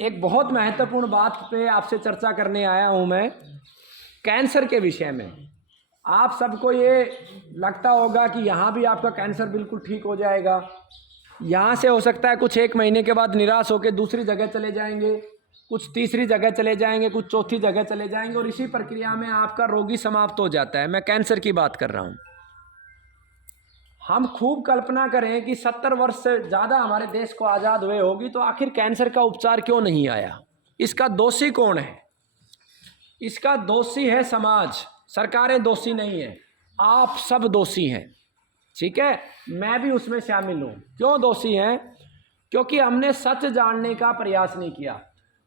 एक बहुत महत्वपूर्ण बात पे आपसे चर्चा करने आया हूँ मैं, कैंसर के विषय में। आप सबको ये लगता होगा कि यहाँ भी आपका कैंसर बिल्कुल ठीक हो जाएगा, यहाँ से हो सकता है कुछ एक महीने के बाद निराश होकर दूसरी जगह चले जाएंगे, कुछ तीसरी जगह चले जाएंगे, कुछ चौथी जगह चले जाएंगे और इसी प्रक्रिया में आपका रोगी समाप्त हो जाता है। मैं कैंसर की बात कर रहा हूँ। हम खूब कल्पना करें कि 70 वर्ष से ज़्यादा हमारे देश को आज़ाद हुए होगी, तो आखिर कैंसर का उपचार क्यों नहीं आया? इसका दोषी कौन है? इसका दोषी है समाज, सरकारें दोषी नहीं है, आप सब दोषी हैं। ठीक है, मैं भी उसमें शामिल हूँ। क्यों दोषी हैं? क्योंकि हमने सच जानने का प्रयास नहीं किया।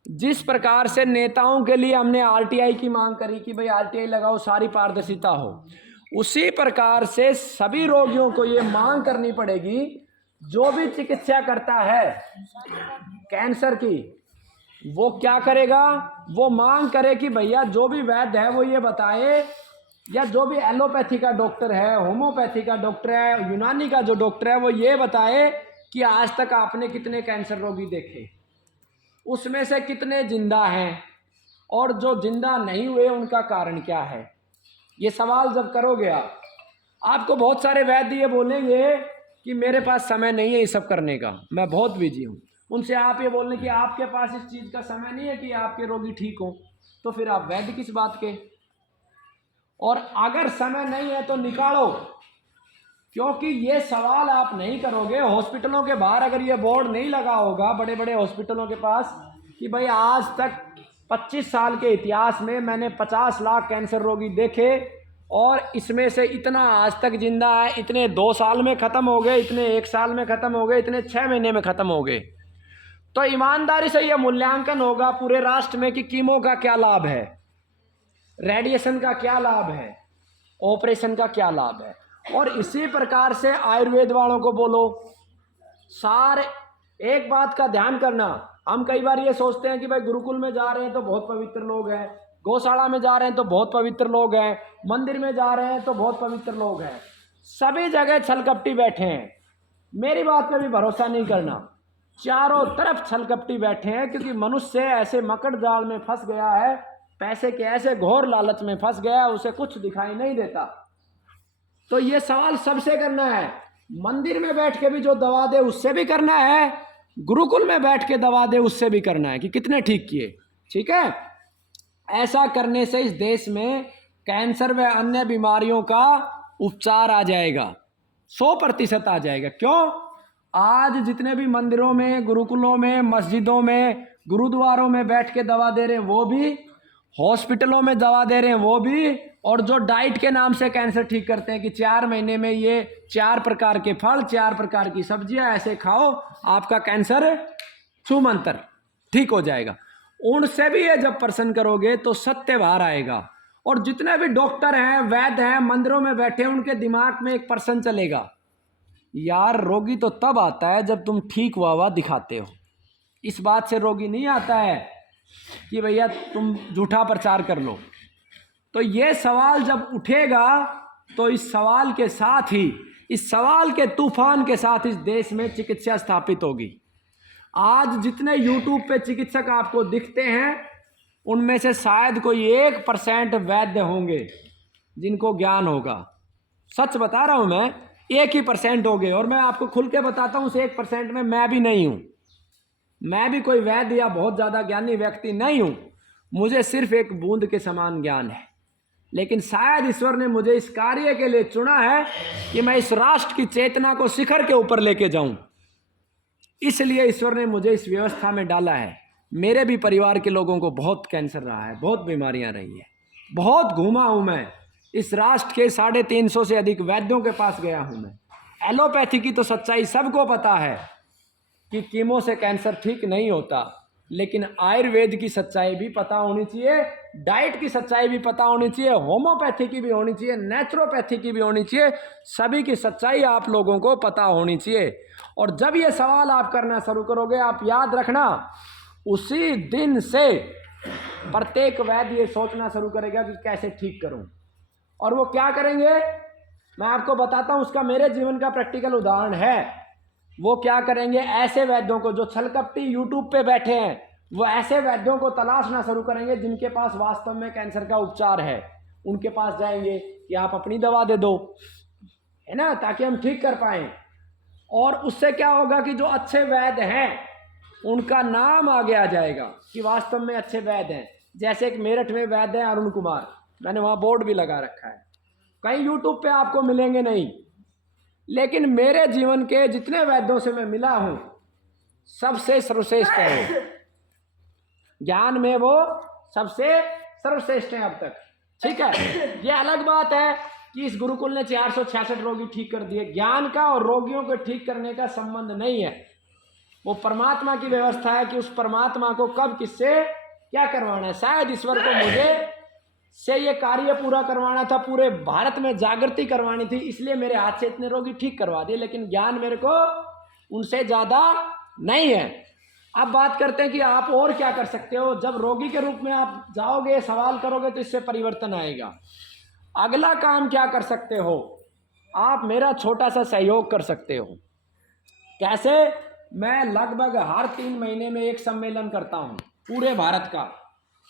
जिस प्रकार से नेताओं के लिए हमने आरटीआई की मांग करी कि भाई आरटीआई लगाओ, सारी पारदर्शिता हो, उसी प्रकार से सभी रोगियों को ये मांग करनी पड़ेगी, जो भी चिकित्सा करता है कैंसर की, वो क्या करेगा? वो मांग करे कि भैया जो भी वैद्य है वो ये बताए, या जो भी एलोपैथी का डॉक्टर है, होम्योपैथी का डॉक्टर है, यूनानी का जो डॉक्टर है, वो ये बताए कि आज तक आपने कितने कैंसर रोगी देखे, उसमें से कितने जिंदा हैं, और जो जिंदा नहीं हुए उनका कारण क्या है। ये सवाल जब करोगे आपको बहुत सारे वैद्य ये बोलेंगे कि मेरे पास समय नहीं है ये सब करने का, मैं बहुत बिजी हूँ। उनसे आप ये बोलने कि आपके पास इस चीज़ का समय नहीं है कि आपके रोगी ठीक हो, तो फिर आप वैद्य किस बात के? और अगर समय नहीं है तो निकालो, क्योंकि ये सवाल आप नहीं करोगे। हॉस्पिटलों के बाहर अगर ये बोर्ड नहीं लगा होगा, बड़े बड़े हॉस्पिटलों के पास, कि भाई आज तक 25 साल के इतिहास में मैंने 50 लाख कैंसर रोगी देखे और इसमें से इतना आज तक जिंदा है, इतने 2 साल में ख़त्म हो गए, इतने 1 साल में ख़त्म हो गए, इतने 6 महीने में ख़त्म हो गए, तो ईमानदारी से यह मूल्यांकन होगा पूरे राष्ट्र में कि कीमो का क्या लाभ है, रेडिएशन का क्या लाभ है, ऑपरेशन का क्या लाभ है। और इसी प्रकार से आयुर्वेद वालों को बोलो, सारे एक बात का ध्यान करना। हम कई बार ये सोचते हैं कि भाई गुरुकुल में जा रहे हैं तो बहुत पवित्र लोग हैं, गौशाला में जा रहे हैं तो बहुत पवित्र लोग हैं, मंदिर में जा रहे हैं तो बहुत पवित्र लोग हैं। सभी जगह छलकपटी बैठे हैं। मेरी बात पे भी भरोसा नहीं करना, चारों तरफ छलकपटी बैठे हैं, क्योंकि मनुष्य ऐसे मकड़ जाल में फंस गया है, पैसे के ऐसे घोर लालच में फंस गया, उसे कुछ दिखाई नहीं देता। तो ये सवाल सबसे करना है। मंदिर में बैठ के भी जो दवा दे उससे भी करना है, गुरुकुल में बैठ के दवा दे उससे भी करना है कि कितने ठीक किए। ठीक है, ऐसा करने से इस देश में कैंसर व अन्य बीमारियों का उपचार आ जाएगा, 100% आ जाएगा। क्यों? आज जितने भी मंदिरों में, गुरुकुलों में, मस्जिदों में, गुरुद्वारों में बैठ के दवा दे रहे हैं वो भी, हॉस्पिटलों में दवा दे रहे हैं वो भी, और जो डाइट के नाम से कैंसर ठीक करते हैं कि 4 महीने में ये 4 प्रकार के फल, 4 प्रकार की सब्जियां ऐसे खाओ, आपका कैंसर छूमंतर ठीक हो जाएगा, उनसे भी ये जब प्रश्न करोगे तो सत्य बाहर आएगा। और जितने भी डॉक्टर हैं, वैद्य हैं, मंदिरों में बैठे हैं, उनके दिमाग में एक प्रश्न चलेगा, यार रोगी तो तब आता है जब तुम ठीक हुआ दिखाते हो। इस बात से रोगी नहीं आता है कि भैया तुम झूठा प्रचार कर लो। तो ये सवाल जब उठेगा तो इस सवाल के साथ ही, इस सवाल के तूफान के साथ इस देश में चिकित्सा स्थापित होगी। आज जितने यूट्यूब पे चिकित्सक आपको दिखते हैं, उनमें से शायद कोई 1% वैद्य होंगे जिनको ज्ञान होगा। सच बता रहा हूं मैं, 1% होंगे। और मैं आपको खुल के बताता हूं, उस 1% में मैं भी नहीं हूं। मैं भी कोई वैद्य या बहुत ज़्यादा ज्ञानी व्यक्ति नहीं हूं, मुझे सिर्फ एक बूंद के समान ज्ञान है। लेकिन शायद ईश्वर ने मुझे इस कार्य के लिए चुना है कि मैं इस राष्ट्र की चेतना को शिखर के ऊपर लेके जाऊं। इसलिए ईश्वर ने मुझे इस व्यवस्था में डाला है। मेरे भी परिवार के लोगों को बहुत कैंसर रहा है, बहुत बीमारियां रही है, बहुत घूमा हूं मैं। इस राष्ट्र के 350 से अधिक वैद्यों के पास गया हूं मैं। एलोपैथी की तो सच्चाई सबको पता है कि कीमो से कैंसर ठीक नहीं होता, लेकिन आयुर्वेद की सच्चाई भी पता होनी चाहिए, डाइट की सच्चाई भी पता होनी चाहिए, होम्योपैथी की भी होनी चाहिए, नेचुरोपैथी की भी होनी चाहिए। सभी की सच्चाई आप लोगों को पता होनी चाहिए। और जब ये सवाल आप करना शुरू करोगे, आप याद रखना, उसी दिन से प्रत्येक वैद्य ये सोचना शुरू करेगा कि कैसे ठीक करूं। और वो क्या करेंगे मैं आपको बताता हूं, उसका मेरे जीवन का प्रैक्टिकल उदाहरण है। वो क्या करेंगे, ऐसे वैद्यों को जो छलकपटी यूट्यूब पे बैठे हैं, वो ऐसे वैद्यों को तलाशना शुरू करेंगे जिनके पास वास्तव में कैंसर का उपचार है। उनके पास जाएंगे कि आप अपनी दवा दे दो, है ना, ताकि हम ठीक कर पाएं। और उससे क्या होगा कि जो अच्छे वैद्य हैं उनका नाम आगे आ जाएगा कि वास्तव में अच्छे वैद्य हैं। जैसे एक मेरठ में वैद्य है अरुण कुमार, मैंने वहाँ बोर्ड भी लगा रखा है, कहीं यूट्यूब पे आपको मिलेंगे नहीं, लेकिन मेरे जीवन के जितने वैद्यों से मैं मिला हूँ सबसे सर्वश्रेष्ठ है वो। ज्ञान में वो सबसे सर्वश्रेष्ठ है अब तक, ठीक है। ये अलग बात है कि इस गुरुकुल ने 466 रोगी ठीक कर दिए। ज्ञान का और रोगियों को ठीक करने का संबंध नहीं है, वो परमात्मा की व्यवस्था है कि उस परमात्मा को कब किससे क्या करवाना है। शायद ईश्वर को मुझे से ये कार्य पूरा करवाना था, पूरे भारत में जागृति करवानी थी, इसलिए मेरे हाथ से इतने रोगी ठीक करवा दिए, लेकिन ज्ञान मेरे को उनसे ज़्यादा नहीं है। अब बात करते हैं कि आप और क्या कर सकते हो। जब रोगी के रूप में आप जाओगे, सवाल करोगे, तो इससे परिवर्तन आएगा। अगला काम क्या कर सकते हो, आप मेरा छोटा सा सहयोग कर सकते हो। कैसे? मैं लगभग हर 3 महीने में एक सम्मेलन करता हूँ पूरे भारत का,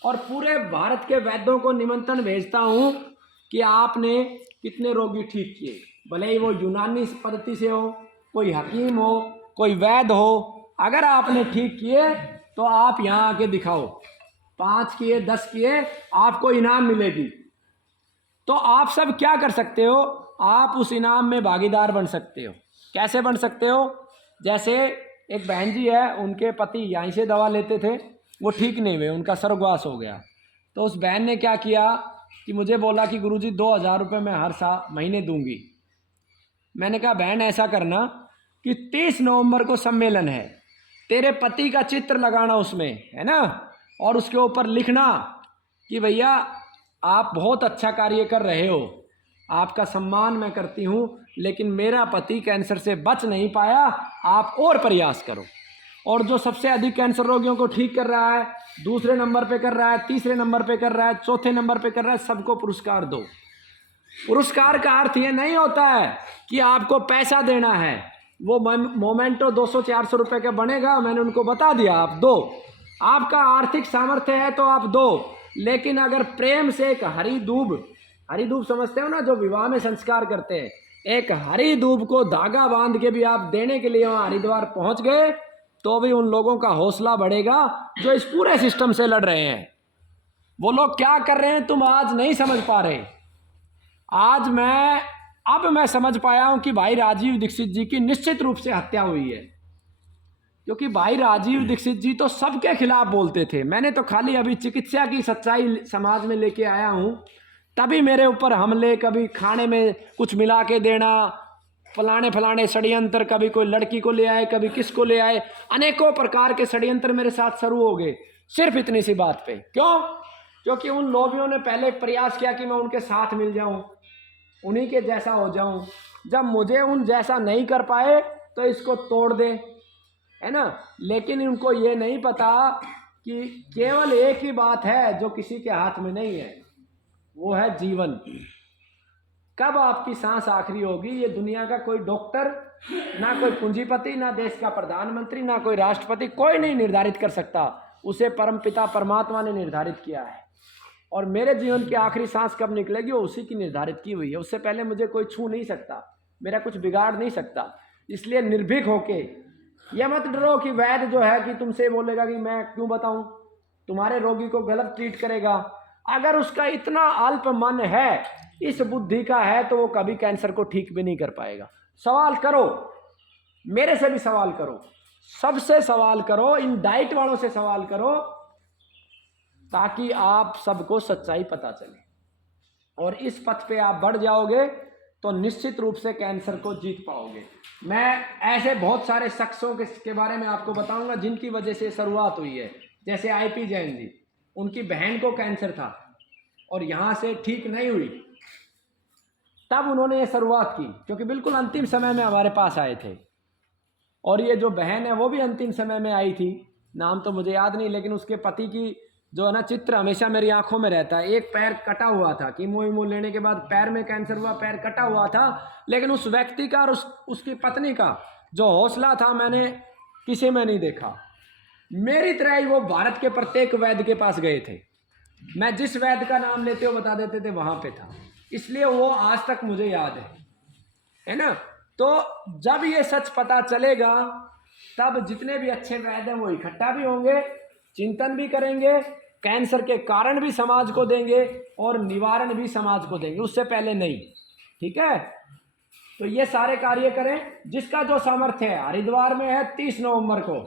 और पूरे भारत के वैद्यों को निमंत्रण भेजता हूँ कि आपने कितने रोगी ठीक किए, भले ही वो यूनानी पद्धति से हो, कोई हकीम हो, कोई वैद्य हो। अगर आपने ठीक किए तो आप यहाँ आके दिखाओ, 5 किए, 10 किए, आपको इनाम मिलेगी। तो आप सब क्या कर सकते हो, आप उस इनाम में भागीदार बन सकते हो। कैसे बन सकते हो? जैसे एक बहन जी है, उनके पति यहीं से दवा लेते थे, वो ठीक नहीं हुए, उनका स्वर्गवास हो गया। तो उस बहन ने क्या किया कि मुझे बोला कि गुरुजी 2000 रुपये मैं हर महीने दूंगी। मैंने कहा बहन ऐसा करना कि 30 नवंबर को सम्मेलन है, तेरे पति का चित्र लगाना उसमें, है ना, और उसके ऊपर लिखना कि भैया आप बहुत अच्छा कार्य कर रहे हो, आपका सम्मान मैं करती हूँ, लेकिन मेरा पति कैंसर से बच नहीं पाया, आप और प्रयास करो। और जो सबसे अधिक कैंसर रोगियों को ठीक कर रहा है, दूसरे नंबर पे कर रहा है, तीसरे नंबर पे कर रहा है, चौथे नंबर पे कर रहा है, सबको पुरस्कार दो। पुरस्कार का अर्थ ये नहीं होता है कि आपको पैसा देना है। वो मोमेंटो 200-400 रुपये का बनेगा, मैंने उनको बता दिया, आप दो। आपका आर्थिक सामर्थ्य है तो आप दो, लेकिन अगर प्रेम से एक हरी दूब समझते हो ना, जो विवाह में संस्कार करते हैं, एक हरी दूब को धागा बांध के भी आप देने के लिए वहाँ हरिद्वार पहुँच गए तो भी उन लोगों का हौसला बढ़ेगा जो इस पूरे सिस्टम से लड़ रहे हैं। वो लोग क्या कर रहे हैं तुम आज नहीं समझ पा रहे। अब मैं समझ पाया हूं कि भाई राजीव दीक्षित जी की निश्चित रूप से हत्या हुई है, क्योंकि भाई राजीव दीक्षित जी तो सबके खिलाफ बोलते थे। मैंने तो खाली अभी चिकित्सा की सच्चाई समाज में लेके आया हूं, तभी मेरे ऊपर हमले, कभी खाने में कुछ मिला के देना, फलाने षड्यंत्र, कभी कोई लड़की को ले आए, कभी किसको ले आए, अनेकों प्रकार के षड्यंत्र मेरे साथ शुरू हो गए, सिर्फ इतनी सी बात पे। क्यों? क्योंकि उन लोभियों ने पहले प्रयास किया कि मैं उनके साथ मिल जाऊं, उन्हीं के जैसा हो जाऊं। जब मुझे उन जैसा नहीं कर पाए तो इसको तोड़ दे, है ना। लेकिन उनको ये नहीं पता कि केवल एक ही बात है जो किसी के हाथ में नहीं है, वो है जीवन। कब आपकी सांस आखिरी होगी, ये दुनिया का कोई डॉक्टर, ना कोई पूंजीपति, ना देश का प्रधानमंत्री, ना कोई राष्ट्रपति, कोई नहीं निर्धारित कर सकता। उसे परमपिता परमात्मा ने निर्धारित किया है, और मेरे जीवन की आखिरी सांस कब निकलेगी वो उसी की निर्धारित की हुई है। उससे पहले मुझे कोई छू नहीं सकता, मेरा कुछ बिगाड़ नहीं सकता। इसलिए निर्भीक होके यह मत डरो कि वैद्य जो है कि तुमसे बोलेगा कि मैं क्यों बताऊं, तुम्हारे रोगी को गलत ट्रीट करेगा। अगर उसका इतना अल्प मन है, इस बुद्धि का है, तो वो कभी कैंसर को ठीक भी नहीं कर पाएगा। सवाल करो, मेरे से भी सवाल करो, सबसे सवाल करो, इन डाइट वालों से सवाल करो, ताकि आप सबको सच्चाई पता चले। और इस पथ पे आप बढ़ जाओगे तो निश्चित रूप से कैंसर को जीत पाओगे। मैं ऐसे बहुत सारे शख्सों के बारे में आपको बताऊंगा जिनकी वजह से शुरुआत हुई है। जैसे IP जैन जी, उनकी बहन को कैंसर था और यहाँ से ठीक नहीं हुई, तब उन्होंने ये शुरुआत की, क्योंकि बिल्कुल अंतिम समय में हमारे पास आए थे। और ये जो बहन है वो भी अंतिम समय में आई थी, नाम तो मुझे याद नहीं, लेकिन उसके पति की जो है ना चित्र हमेशा मेरी आंखों में रहता है। एक पैर कटा हुआ था, कीमो लेने के बाद पैर में कैंसर हुआ, पैर कटा हुआ था, लेकिन उस व्यक्ति का और उसकी पत्नी का जो हौसला था मैंने किसी में नहीं देखा। मेरी तरह ही वो भारत के प्रत्येक वैद्य के पास गए थे। मैं जिस वैद्य का नाम लेते हो बता देते थे वहां पे था, इसलिए वो आज तक मुझे याद है ना। तो जब ये सच पता चलेगा तब जितने भी अच्छे वैद्य हैं वो इकट्ठा भी होंगे, चिंतन भी करेंगे, कैंसर के कारण भी समाज को देंगे और निवारण भी समाज को देंगे, उससे पहले नहीं। ठीक है, तो ये सारे कार्य करें जिसका जो सामर्थ्य है। हरिद्वार में है 30 नवंबर को,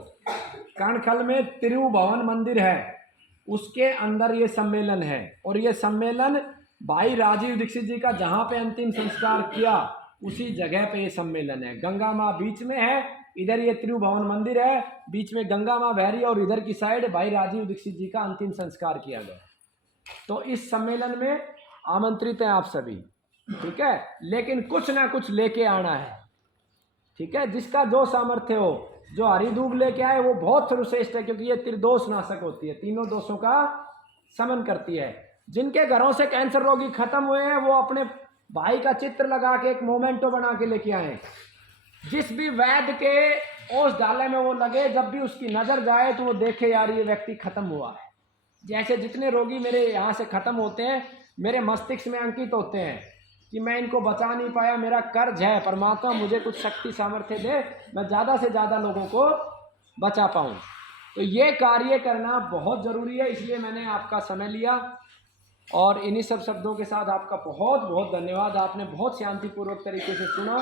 कणखल में त्रिभुवन मंदिर है, उसके अंदर ये सम्मेलन है। और ये सम्मेलन भाई राजीव दीक्षित जी का जहाँ पे अंतिम संस्कार किया उसी जगह पे ये सम्मेलन है। गंगा माँ बीच में है, इधर ये त्रिभुवन मंदिर है, बीच में गंगा माँ बह रही है और इधर की साइड भाई राजीव दीक्षित जी का अंतिम संस्कार किया गया। तो इस सम्मेलन में आमंत्रित हैं आप सभी। ठीक है, लेकिन कुछ ना कुछ लेके आना है। ठीक है, जिसका जो सामर्थ्य हो। जो हरी दूब लेके आए वो बहुत सर्वश्रेष्ठ है, क्योंकि ये त्रिदोष नाशक होती है, तीनों दोषों का शमन करती है। जिनके घरों से कैंसर रोगी खत्म हुए हैं वो अपने भाई का चित्र लगा के एक मोमेंटो बना के लेके आए। जिस भी वैद्य के औषधालय में वो लगे, जब भी उसकी नजर जाए तो वो देखे यार ये व्यक्ति खत्म हुआ है। जैसे जितने रोगी मेरे यहाँ से खत्म होते हैं मेरे मस्तिष्क में अंकित होते हैं कि मैं इनको बचा नहीं पाया, मेरा कर्ज है, परमात्मा मुझे कुछ शक्ति सामर्थ्य दे, मैं ज़्यादा से ज़्यादा लोगों को बचा पाऊँ। तो ये कार्य करना बहुत ज़रूरी है, इसलिए मैंने आपका समय लिया। और इन्हीं सब शब्दों के साथ आपका बहुत बहुत धन्यवाद। आपने बहुत शांतिपूर्वक तरीके से सुना।